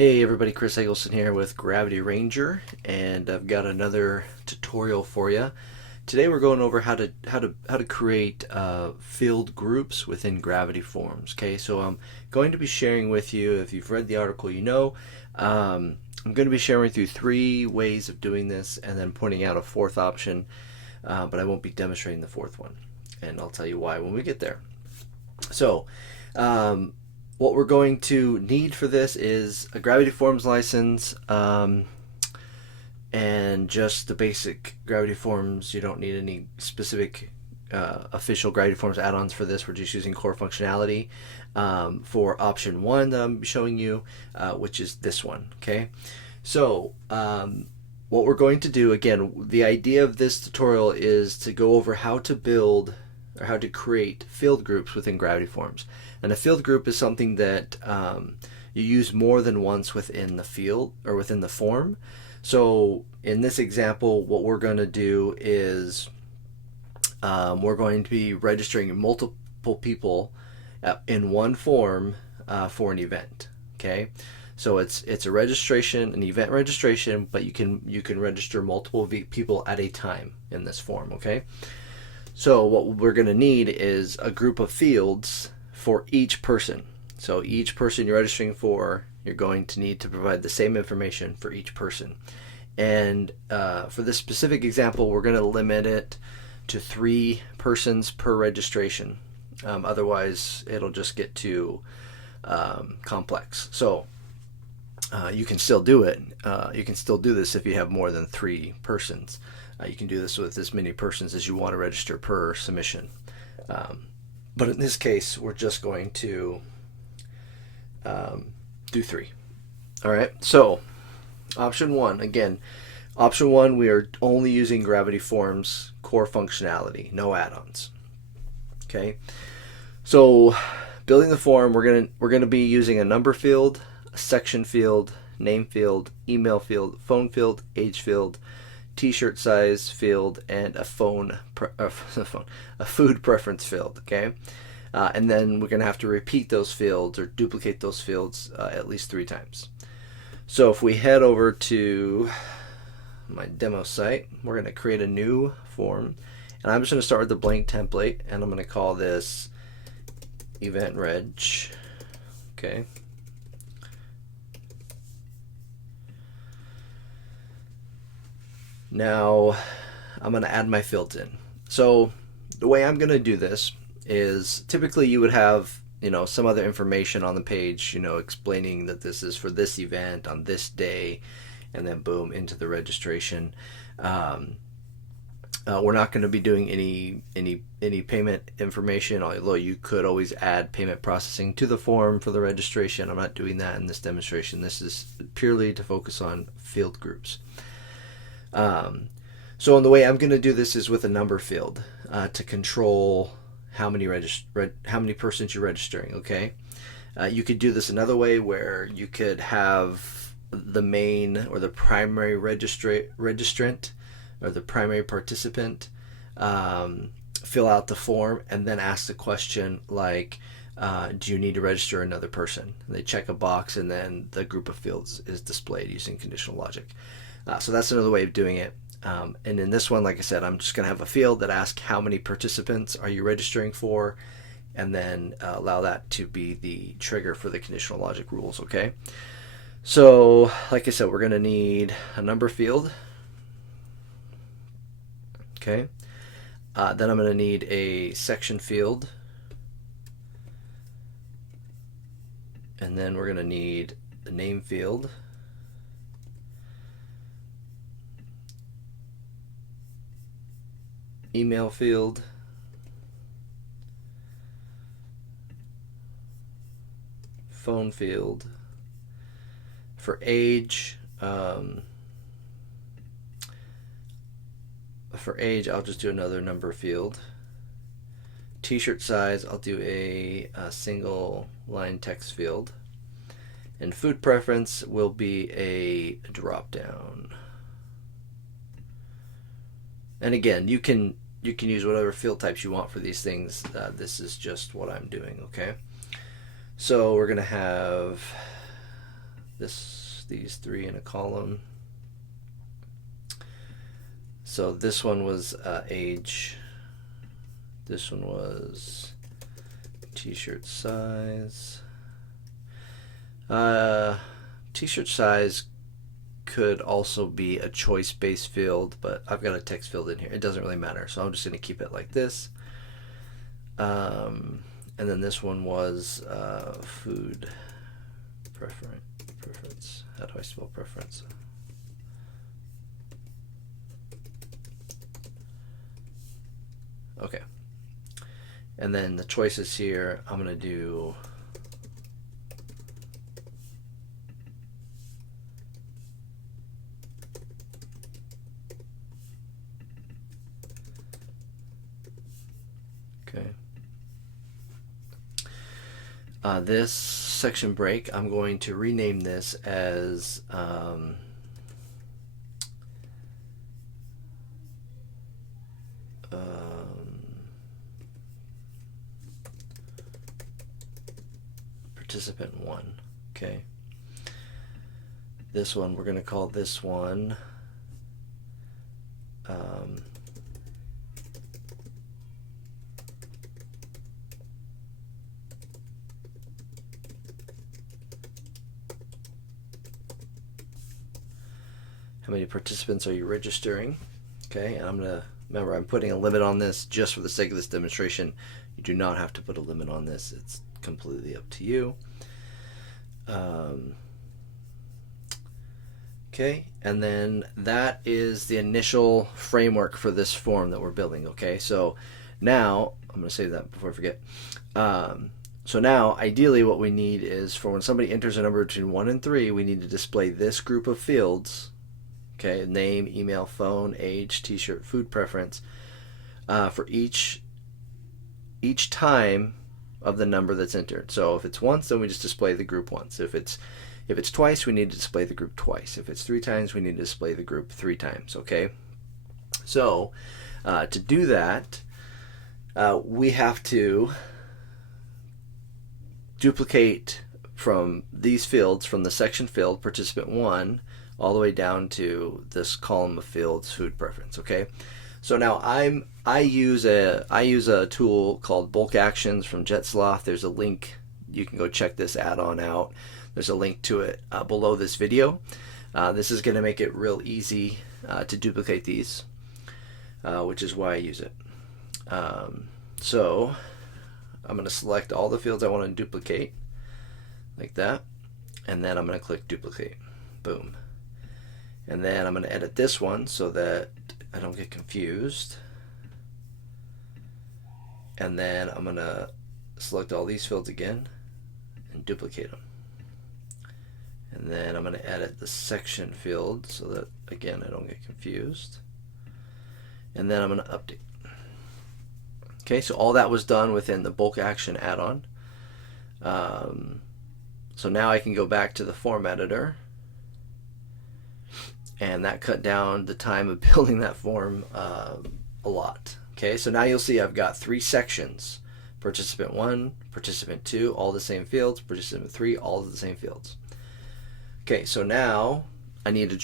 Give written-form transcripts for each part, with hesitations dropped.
Hey everybody, Chris Eggleston here with Gravity Ranger, and I've got another tutorial for you. Today we're going over how to create field groups within Gravity Forms. Okay, so I'm going to be sharing with you. If you've read the article, you know I'm going to be sharing with you three ways of doing this, and then pointing out a fourth option. But I won't be demonstrating the fourth one, and I'll tell you why when we get there. So. What we're going to need for this is a Gravity Forms license, and just the basic Gravity Forms. You don't need any specific official Gravity Forms add-ons for this. We're just using core functionality for option one that I'm showing you, which is this one. Okay, so what we're going to do, again, the idea of this tutorial is to go over how to build or how to create field groups within Gravity Forms. And a field group is something that you use more than once within the field or within the form. So in this example, what we're going to do is we're going to be registering multiple people in one form for an event. Okay, so it's a registration, an event registration, but you can register multiple people at a time in this form. Okay, so what we're going to need is a group of fields for each person. So each person you're registering for, you're going to need to provide the same information for each person. And for this specific example, we're going to limit it to 3 persons per registration. Otherwise, it'll just get too complex. So you can still do it. You can still do this if you have more than 3 persons. You can do this with as many persons as you want to register per submission. But in this case, we're just going to do 3. All right, so option 1, again, option 1, we are only using Gravity Forms core functionality, no add-ons. Okay, so building the form, we're gonna be using a number field, a section field, name field, email field, phone field, age field, t-shirt size field, and a food preference field. Okay, and then we're going to have to repeat those fields or duplicate those fields at least 3 times. So if we head over to my demo site, we're going to create a new form, and I'm just going to start with the blank template, and I'm going to call this event reg. Okay, now I'm going to add my fields in. So the way I'm going to do this is, typically you would have some other information on the page, explaining that this is for this event on this day, and then boom, into the registration. We're not going to be doing any payment information, although you could always add payment processing to the form for the registration. I'm not doing that in this demonstration. This is purely to focus on field groups. So the way I'm going to do this is with a number field to control how many persons you're registering. Okay, you could do this another way, where you could have the main or the primary registrant or the primary participant fill out the form and then ask the question like, do you need to register another person? And they check a box, and then the group of fields is displayed using conditional logic. So that's another way of doing it. And in this one, like I said, I'm just going to have a field that asks how many participants are you registering for, and then allow that to be the trigger for the conditional logic rules. Okay, so like I said, we're going to need a number field. Okay, then I'm going to need a section field, and then we're going to need a name field, email field, phone field. For age, I'll just do another number field. T-shirt size, I'll do a single line text field, and food preference will be a drop down. And again, you can use whatever field types you want for these things. This is just what I'm doing. Okay, so we're gonna have these three in a column. So this one was age. This one was t-shirt size. T-shirt size could also be a choice-based field, but I've got a text field in here. It doesn't really matter, so I'm just going to keep it like this. And then this one was food preference. How do I spell preference? Okay. And then the choices here, I'm going to do okay. This section break, I'm going to rename this as participant 1. Okay. This one, we're going to call this one how many participants are you registering? Okay, and I'm going to, remember, I'm putting a limit on this just for the sake of this demonstration. You do not have to put a limit on this. It's completely up to you. Okay, and then that is the initial framework for this form that we're building. Okay, so now, I'm going to say that before I forget. So now, ideally what we need is for when somebody enters a number between 1 and 3, we need to display this group of fields. Okay, name, email, phone, age, t-shirt, food preference, for each time of the number that's entered. So if it's once, then we just display the group once. If it's twice, we need to display the group twice. If it's 3 times, we need to display the group 3 times. Okay. So to do that, we have to duplicate from these fields, from the section field participant 1 all the way down to this column of fields food preference. Okay. So now I use a tool called bulk actions from JetSloth. There's a link. You can go check this add-on out. There's a link to it below this video. This is going to make it real easy to duplicate these, which is why I use it. So I'm going to select all the fields I want to duplicate, like that, and then I'm going to click duplicate. Boom. And then I'm going to edit this one so that I don't get confused. And then I'm going to select all these fields again and duplicate them. And then I'm going to edit the section field so that, again, I don't get confused. And then I'm going to update. Okay, so all that was done within the bulk action add-on. So now I can go back to the form editor. And that cut down the time of building that form a lot. Okay, so now you'll see I've got 3 sections. Participant 1, participant 2, all the same fields. Participant 3, all the same fields. Okay, so now I need the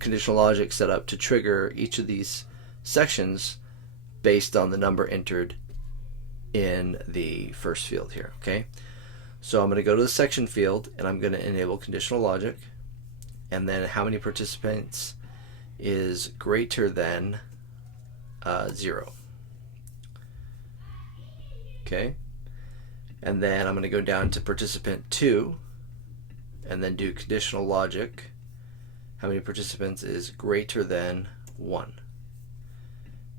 conditional logic set up to trigger each of these sections based on the number entered in the first field here. Okay, so I'm going to go to the section field and I'm going to enable conditional logic. And then how many participants is greater than 0. Okay. And then I'm going to go down to participant 2 and then do conditional logic. How many participants is greater than 1.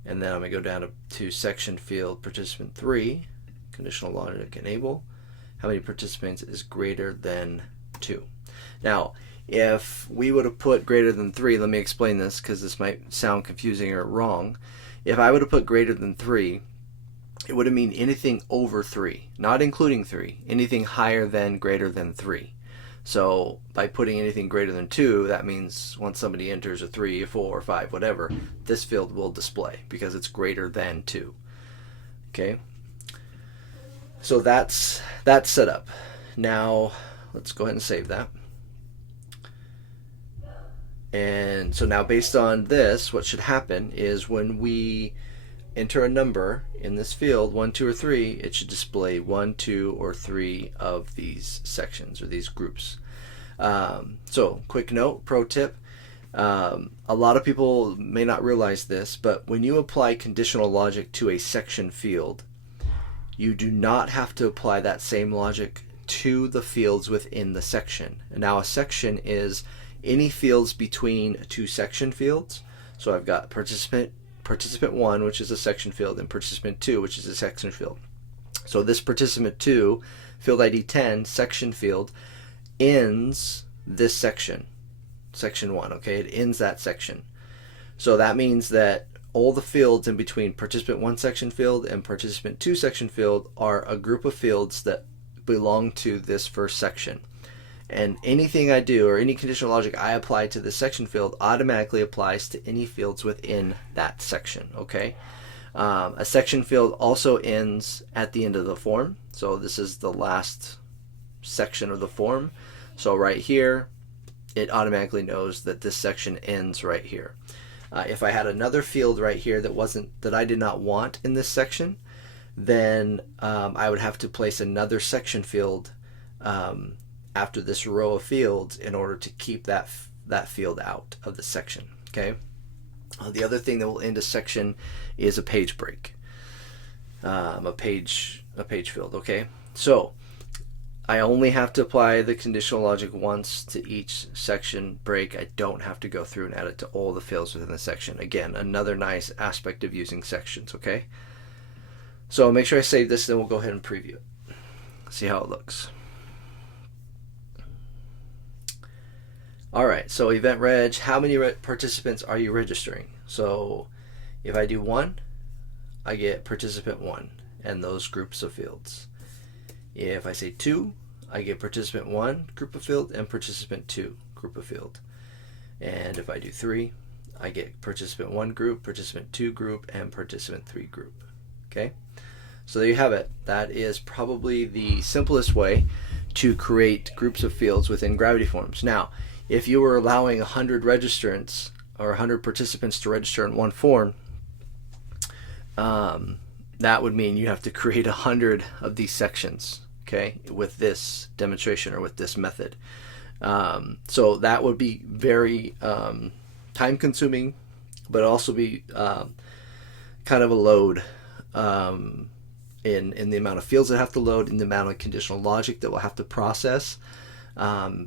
And then I'm going to go down to section field participant 3, conditional logic enable. How many participants is greater than 2. Now, if we would have put greater than 3, let me explain this because this might sound confusing or wrong. If I would have put greater than 3, it would have mean anything over 3, not including 3, anything higher than greater than 3. So by putting anything greater than 2, that means once somebody enters a 3, a 4, 5, whatever, this field will display because it's greater than 2. Okay, so that's set up. Now let's go ahead and save that. And so now based on this, what should happen is when we enter a number in this field, 1, 2, or 3, it should display 1, 2, or 3 of these sections or these groups. So quick note, pro tip, a lot of people may not realize this, but when you apply conditional logic to a section field, you do not have to apply that same logic to the fields within the section. And now a section is any fields between two section fields. So I've got participant 1, which is a section field, and participant 2, which is a section field. So this participant 2, field ID 10, section field, ends this section 1, okay? It ends that section. So that means that all the fields in between participant 1 section field and participant 2 section field are a group of fields that belong to this first section. And anything I do or any conditional logic I apply to this section field automatically applies to any fields within that section, okay? A section field also ends at the end of the form. So this is the last section of the form. So right here, it automatically knows that this section ends right here. If I had another field right here that I did not want in this section, then I would have to place another section field after this row of fields in order to keep that field out of the section, okay? The other thing that will end a section is a page break, a page field, okay? So I only have to apply the conditional logic once to each section break. I don't have to go through and add it to all the fields within the section. Again, another nice aspect of using sections, okay? So make sure I save this, then we'll go ahead and preview it. See how it looks. All right, so event reg, how many participants are you registering? So if I do 1, I get participant 1 and those groups of fields. If I say 2, I get participant 1 group of field and participant 2 group of field. And if I do 3, I get participant 1 group, participant 2 group, and participant 3 group. Okay, so there you have it. That is probably the simplest way to create groups of fields within Gravity Forms. Now, if you were allowing 100 registrants or 100 participants to register in one form, that would mean you have to create 100 of these sections, okay, with this demonstration or with this method. So that would be very time consuming, but also be kind of a load in the amount of fields that have to load, in the amount of conditional logic that will have to process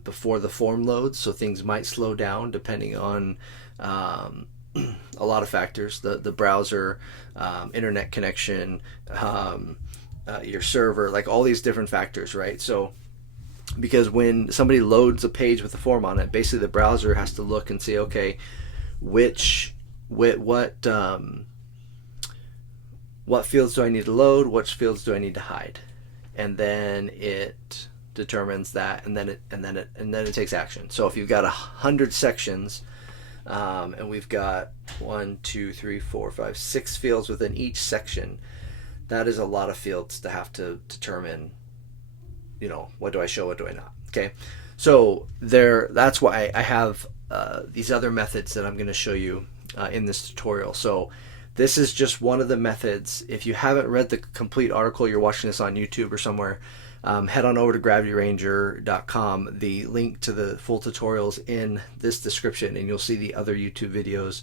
before the form loads. So things might slow down depending on a lot of factors, the browser, internet connection, your server, like all these different factors, right? So because when somebody loads a page with a form on it, basically the browser has to look and see, okay, what fields do I need to load, which fields do I need to hide, and then it determines that, and then it takes action. So if you've got 100 sections, and we've got 1, 2, 3, 4, 5, 6 fields within each section, that is a lot of fields to have to determine, you know, what do I show, what do I not. Okay, so that's why I have these other methods that I'm going to show you in this tutorial. So this is just one of the methods. If you haven't read the complete article, you're watching this on YouTube or somewhere, head on over to gravityranger.com. The link to the full tutorials in this description, and you'll see the other YouTube videos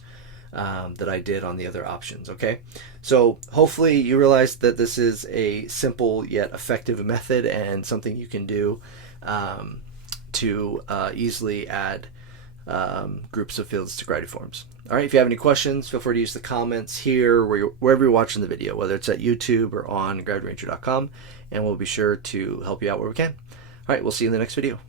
that I did on the other options. Okay, so hopefully you realize that this is a simple yet effective method and something you can do to easily add groups of fields to Gravity Forms. All right, if you have any questions, feel free to use the comments here, wherever you're watching the video, whether it's at YouTube or on gravityranger.com, and we'll be sure to help you out where we can. All right, we'll see you in the next video.